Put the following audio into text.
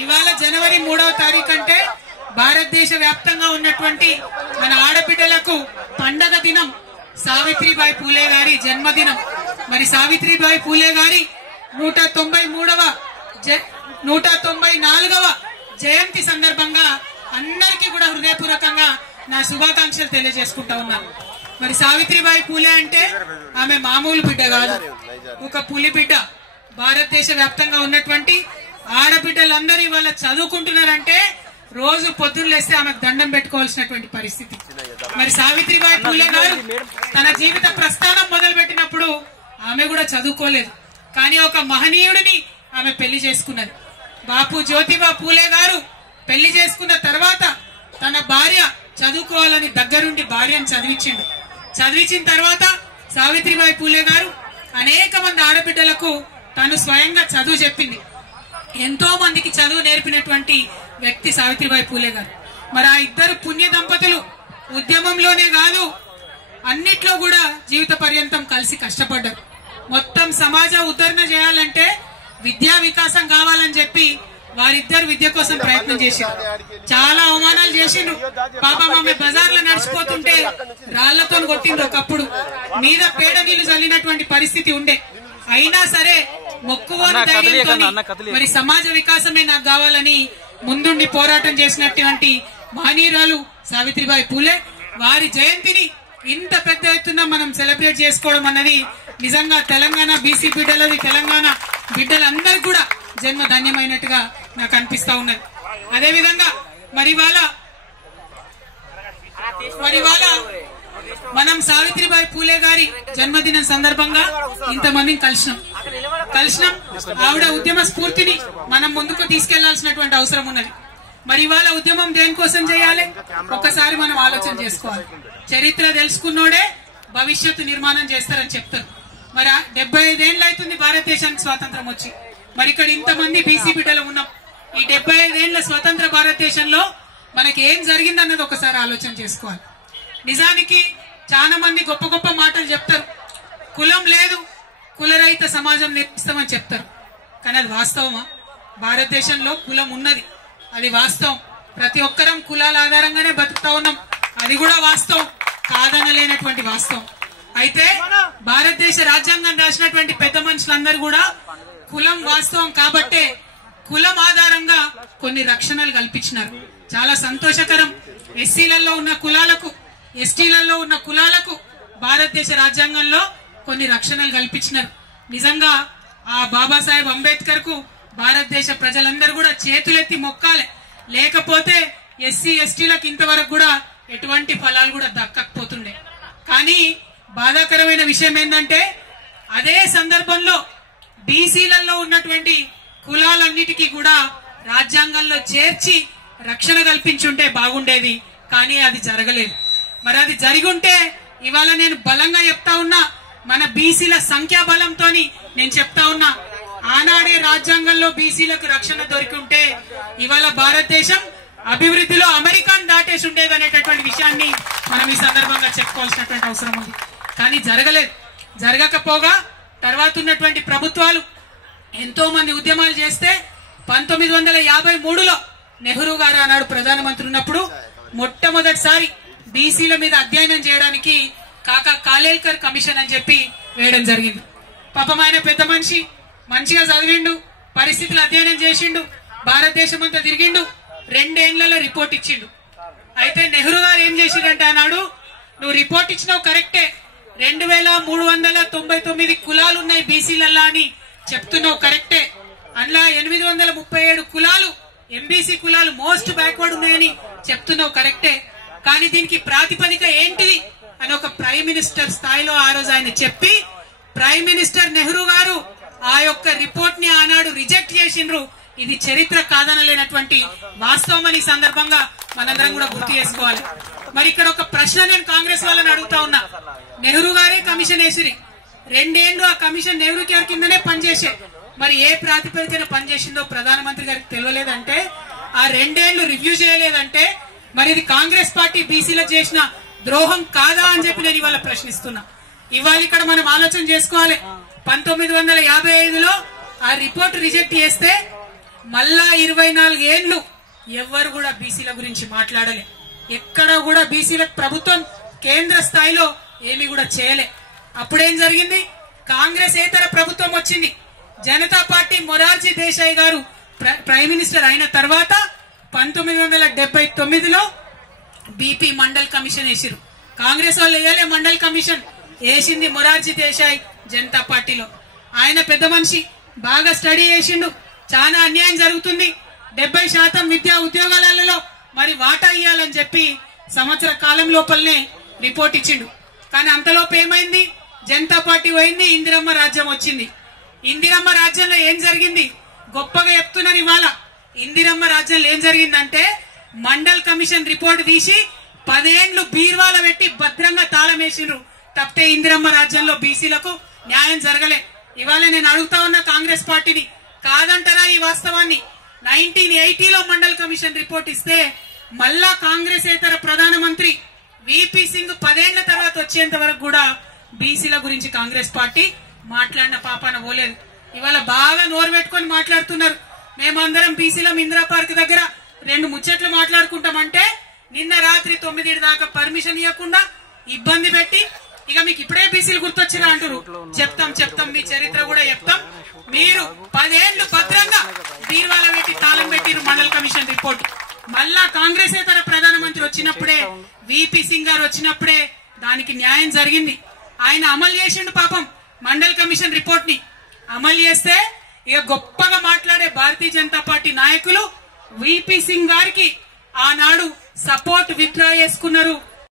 ఇవాళ జనవరి 3వ తారీఖు అంటే భారతదేశ వ్యాప్తంగా ఉన్నటువంటి మన ఆడబిడ్డలకు పండగ దినం, సావిత్రిబాయి పూలే గారి జన్మదినం. మరి సావిత్రిబాయి పూలే గారి 194వ జయంతి సందర్భంగా అందరికీ కూడా హృదయపూర్వకంగా నా శుభాకాంక్షలు తెలియజేసుకుంటా ఉన్నాను. మరి సావిత్రిబాయి పూలే అంటే ఆమె మామూలు బిడ్డ కాదు, ఒక పులి బిడ్డ. భారతదేశ వ్యాప్తంగా ఉన్నటువంటి ఆడబిడ్డలందరూ ఇవాళ చదువుకుంటున్నారంటే రోజు పొద్దున్న లేస్తే ఆమెకు దండం పెట్టుకోవాల్సినటువంటి పరిస్థితి. మరి సావిత్రిబాయి పూలే గారు తన జీవిత ప్రస్థానం మొదలు పెట్టినప్పుడు ఆమె కూడా చదువుకోలేదు, కానీ ఒక మహనీయుడిని ఆమె పెళ్లి చేసుకున్నది. బాపు జ్యోతిబా పూలే గారు పెళ్లి చేసుకున్న తర్వాత తన భార్య చదువుకోవాలని దగ్గరుండి భార్యను చదివించిన తర్వాత సావిత్రిబాయి పూలే గారు అనేక మంది ఆడబిడ్డలకు తను స్వయంగా చదువు చెప్పింది. ఎంతో మందికి చదువు నేర్పినటువంటి వ్యక్తి సావిత్రిబాయి పూలే గారు. మరి ఆ ఇద్దరు పుణ్య దంపతులు ఉద్యమంలోనే కాదు అన్నిట్లో కూడా జీవిత పర్యంతం కలిసి కష్టపడ్డారు. మొత్తం సమాజ ఉద్ధరణ చేయాలంటే విద్యా వికాసం కావాలని చెప్పి వారిద్దరు విద్య కోసం ప్రయత్నం చేశారు. చాలా అవమానాలు చేసిండ్రు. పాపం ఆమె బజార్లో నడిచిపోతుంటే రాళ్లతో కొట్టిండ్రు. ఒకప్పుడు మీద పేడ నీళ్లు చల్లినటువంటి పరిస్థితి ఉండే. అయినా సరే మొక్కువని ధైర్యంతో మరి సమాజ వికాసమే నాకు కావాలని ముందుండి పోరాటం చేసినటువంటి మహనీయురాలు సావిత్రిబాయి పూలే. వారి జయంతిని ఇంత పెద్ద ఎత్తున మనం సెలబ్రేట్ చేసుకోవడం అన్నది నిజంగా తెలంగాణ బీసీ బిడ్డలది, తెలంగాణ బిడ్డలందరూ కూడా జన్మ ధన్యమైనట్టుగా నాకు అనిపిస్తా ఉన్నది. అదేవిధంగా మరి మనం సావిత్రిబాయి పూలే గారి జన్మదినం సందర్భంగా ఇంతమందిని కలిసినాం. ఆవిడ ఉద్యమ స్ఫూర్తిని మనం ముందుకు తీసుకెళ్లాల్సినటువంటి అవసరం ఉన్నది. మరి ఇవాళ ఉద్యమం దేనికోసం చేయాలి ఒక్కసారి మనం ఆలోచన చేసుకోవాలి. చరిత్ర తెలుసుకున్నోడే భవిష్యత్తు నిర్మాణం చేస్తారని చెప్తారు. మరి 75 ఏళ్ళు అవుతుంది భారతదేశానికి స్వాతంత్రం వచ్చి. మరి ఇక్కడ ఇంతమంది బీసీ బిడ్డలు ఉన్నాం. ఈ 75 ఏళ్ల స్వతంత్ర భారతదేశంలో మనకి ఏం జరిగిందన్నది ఒకసారి ఆలోచన చేసుకోవాలి. నిజానికి చాలా మంది గొప్ప గొప్ప మాటలు చెప్తారు. కులం లేదు, కులరహిత సమాజం నిర్మిస్తామని చెప్తారు. కానీ అది వాస్తవమా? భారతదేశంలో కులం ఉన్నది, అది వాస్తవం. ప్రతి ఒక్కరం కులాల ఆధారంగానే బతుకుతా ఉన్నాం, అది కూడా వాస్తవం, కాదనలేనటువంటి వాస్తవం. అయితే భారతదేశ రాజ్యాంగం రాసినటువంటి పెద్ద మనుషులందరూ కూడా కులం వాస్తవం కాబట్టే కులం ఆధారంగా కొన్ని రక్షణలు కల్పించినారు. చాలా సంతోషకరం. ఎస్సీలలో ఉన్న కులాలకు, ఎస్టీలలో ఉన్న కులాలకు భారతదేశ రాజ్యాంగంలో కొన్ని రక్షణలు కల్పించినారు. నిజంగా ఆ బాబాసాహెబ్ అంబేద్కర్ కు భారతదేశ ప్రజలందరూ కూడా చేతులెత్తి మొక్కాలి. లేకపోతే ఎస్సీ ఎస్టీలకు ఇంతవరకు కూడా ఎటువంటి ఫలాలు కూడా దక్కకపోతుండే. కానీ బాధాకరమైన విషయం ఏంటంటే అదే సందర్భంలో బీసీలలో ఉన్నటువంటి కులాలన్నిటికీ కూడా రాజ్యాంగంలో చేర్చి రక్షణ కల్పించుంటే బాగుండేది. కానీ అది జరగలేదు. మరి అది జరిగుంటే ఇవాళ నేను బలంగా చెప్తా ఉన్నా, మన బీసీల సంఖ్యాబలంతో నేను చెప్తా ఉన్నా, ఆనాడే రాజ్యాంగంలో బీసీలకు రక్షణ దొరికి ఉంటే ఇవాళ భారతదేశం అభివృద్ధిలో అమెరికాను దాటేసి ఉండేది అనేటటువంటి విషయాన్ని మనం ఈ సందర్భంగా చెప్పుకోవాల్సినటువంటి అవసరం ఉంది. కానీ జరగలేదు. జరగకపోగా తర్వాత ఉన్నటువంటి ప్రభుత్వాలు ఎంతో మంది ఉద్యమాలు చేస్తే 1953లో నెహ్రూ గారు ఆనాడు ప్రధానమంత్రి ఉన్నప్పుడు మొట్టమొదటిసారి బీసీల మీద అధ్యయనం చేయడానికి కాకా కాలేల్కర్ కమిషన్ అని చెప్పి వేయడం జరిగింది. పాపం ఆయన పెద్ద మనిషి, మంచిగా చదివిండు, పరిస్థితులు అధ్యయనం చేసిండు, భారతదేశం అంతా తిరిగిండు, 2 ఏళ్లలో రిపోర్ట్ ఇచ్చిండు. అయితే నెహ్రూ గారు ఏం చేసిండంటే ఆనాడు, నువ్వు రిపోర్ట్ ఇచ్చినావు కరెక్టే, 2399 కులాలు ఉన్నాయి బీసీలల్లా అని చెప్తున్నావు కరెక్టే, అందులో 837 కులాలు ఎంబీసీ కులాలు మోస్ట్ బ్యాక్వర్డ్ ఉన్నాయని చెప్తున్నావు కరెక్టే. కానీ దీనికి ప్రాతిపదిక ఏంటిది అని ఒక ప్రైమ్ మినిస్టర్ స్థాయిలో ఆ రోజు ఆయన చెప్పి, ప్రైమ్ మినిస్టర్ నెహ్రూ గారు ఆ యొక్క రిపోర్ట్ ని ఆనాడు రిజెక్ట్ చేసిండ్రు. ఇది చరిత్ర కాదనలేనటువంటి వాస్తవం అని సందర్భంగా మనందరం కూడా గుర్తు చేసుకోవాలి. మరి ఇక్కడ ఒక ప్రశ్న నేను కాంగ్రెస్ వాళ్ళని అడుగుతా ఉన్నా. నెహ్రూ గారే కమిషన్ వేసిరి, 2 ఏళ్లు ఆ కమిషన్ నెహ్రూ గారి కిందనే పనిచేసే. మరి ఏ ప్రాతిపదికన పనిచేసిందో ప్రధానమంత్రి గారికి తెలియలేదంటే, ఆ 2 ఏళ్లు రివ్యూ చేయలేదంటే మరి ఇది కాంగ్రెస్ పార్టీ బీసీలో చేసిన ద్రోహం కాదా అని చెప్పి నేను ఇవాళ ప్రశ్నిస్తున్నా. ఇవాళ ఇక్కడ మనం ఆలోచన చేసుకోవాలి. 1955లో ఆ రిపోర్ట్ రిజెక్ట్ చేస్తే మళ్ళా 24 ఏళ్లు ఎవ్వరు కూడా బీసీల గురించి మాట్లాడలే. ఎక్కడ కూడా బీసీలకు ప్రభుత్వం కేంద్ర స్థాయిలో ఏమీ కూడా చేయలే. అప్పుడేం జరిగింది? కాంగ్రెస్ ఏతర ప్రభుత్వం వచ్చింది. జనతా పార్టీ మొరార్జీ దేశాయ్ గారు ప్రైమ్ మినిస్టర్ అయిన తర్వాత 1979లో బీపీ మండల్ కమిషన్ వేసిరు. కాంగ్రెస్ వాళ్ళు వేయలే మండల్ కమిషన్, వేసింది మొరార్జీ దేశాయ్ జనతా పార్టీలో. ఆయన పెద్ద మనిషి, బాగా స్టడీ చేసిండు. చాలా అన్యాయం జరుగుతుంది, 70% విద్యా ఉద్యోగాలలో మరి వాటా ఇయ్యాలని చెప్పి సంవత్సర కాలం లోపలనే రిపోర్ట్ ఇచ్చిండు. కానీ అంతలోపు ఏమైంది? జనతా పార్టీ పోయింది, ఇందిరమ్మ రాజ్యం వచ్చింది. ఇందిరమ్మ రాజ్యంలో ఏం జరిగింది? గొప్పగా చెప్తున్నారు ఇవాళ. ఇందిరమ్మ రాజ్యంలో ఏం జరిగిందంటే మండల్ కమిషన్ రిపోర్ట్ తీసి 10 ఏళ్లు బీర్వాల పెట్టి భద్రంగా తాళం వేసిండ్రు. తప్పితే ఇందిరమ్మ రాజ్యంలో బీసీలకు న్యాయం జరగలే. ఇవాళ నేను అడుగుతా ఉన్న కాంగ్రెస్ పార్టీని, కాదంటారా ఈ వాస్తవాన్ని? 1980లో మండల్ కమిషన్ రిపోర్ట్ ఇస్తే మళ్ళా కాంగ్రెస్ ఏతర ప్రధానమంత్రి విపి సింగ్ 10 ఏళ్ల తర్వాత వచ్చేంత వరకు కూడా బీసీల గురించి కాంగ్రెస్ పార్టీ మాట్లాడిన పాపాన పోలేదు. ఇవాళ బాగా నోరు పెట్టుకొని మాట్లాడుతున్నారు. మేమందరం బీసీలం ఇందిరా పార్క్ దగ్గర 2 ముచ్చట్లు మాట్లాడుకుంటామంటే నిన్న రాత్రి 9 దాకా పర్మిషన్ ఇవ్వకుండా ఇబ్బంది పెట్టి, ఇక మీకు ఇప్పుడే బీసీలు గుర్తొచ్చిరా అంటారు. చెప్తాం మీ చరిత్ర కూడా చెప్తాం. మీరు 10 ఏళ్లు భద్రంగా బీర్వాల పెట్టి తాళం పెట్టిరు మండల్ కమిషన్ రిపోర్ట్. మళ్ళా కాంగ్రెస్ ఏతర ప్రధానమంత్రి వచ్చినప్పుడే, విపి సింగ్ గారు వచ్చినప్పుడే దానికి న్యాయం జరిగింది. ఆయన అమలు చేసిండు పాపం మండల్ కమిషన్ రిపోర్ట్ ని. అమలు చేస్తే ఇక గొప్పగా మాట్లాడే భారతీయ జనతా పార్టీ నాయకులు విపి సింగ్ గారికి ఆనాడు సపోర్ట్ విత్డ్రా చేసుకున్నారు.